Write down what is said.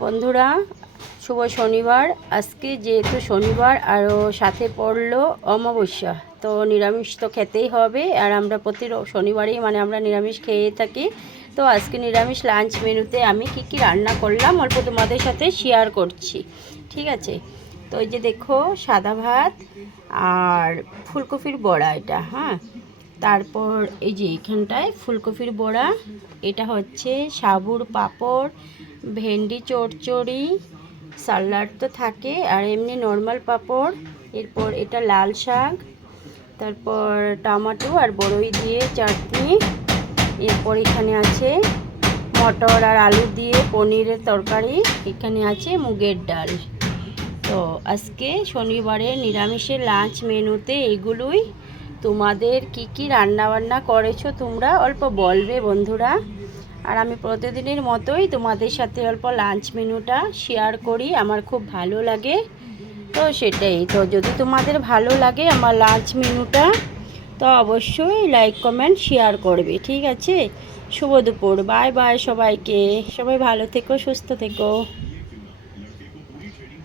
বন্ধুরা, শুভ শনিবার। আজকে যেহেতু শনিবার আরও সাথে পড়লো অমাবস্যা, তো নিরামিষ তো খেতেই হবে। আর আমরা প্রতি শনিবারেই আমরা নিরামিষ খেয়ে থাকি। তো আজকে নিরামিষ লাঞ্চ মেনুতে আমি কি কি রান্না করলাম অল্প তোমাদের সাথে শেয়ার করছি, ঠিক আছে? তো এই যে দেখো, সাদা ভাত আর ফুলকপির বড়া, এটা হ্যাঁ। তারপর এই যে এখানটায় ফুলকপির বড়া, এটা হচ্ছে সাবুর পাঁপড়, ভেন্ডি চচ্চড়ি, সালাড তো থাকে, আর এমনি নর্মাল পাঁপড়। এরপর এটা লাল শাক, তারপর টমেটো আর বড়ই দিয়ে চাটনি। এরপর এখানে আছে মটর আর আলু দিয়ে পনিরের তরকারি। এখানে আছে মুগের ডাল। তো আজকে শনিবারের নিরামিষের লাঞ্চ মেনুতে এগুলোই। তোমাদের কি কি রান্নাবান্না করেছো তোমরা অল্প বলবে বন্ধুরা। আর আমি প্রতিদিনের মতোই তোমাদের সাথে অল্প লাঞ্চ মেনুটা শেয়ার করি, আমার খুব ভালো লাগে। তো সেটাই, তো যদি তোমাদের ভালো লাগে আমার লাঞ্চ মেনুটা, তো অবশ্যই লাইক কমেন্ট শেয়ার করবে, ঠিক আছে? শুভ দুপুর, বাই বাই সবাইকে। সবাই ভালো থেকো, সুস্থ থেকো।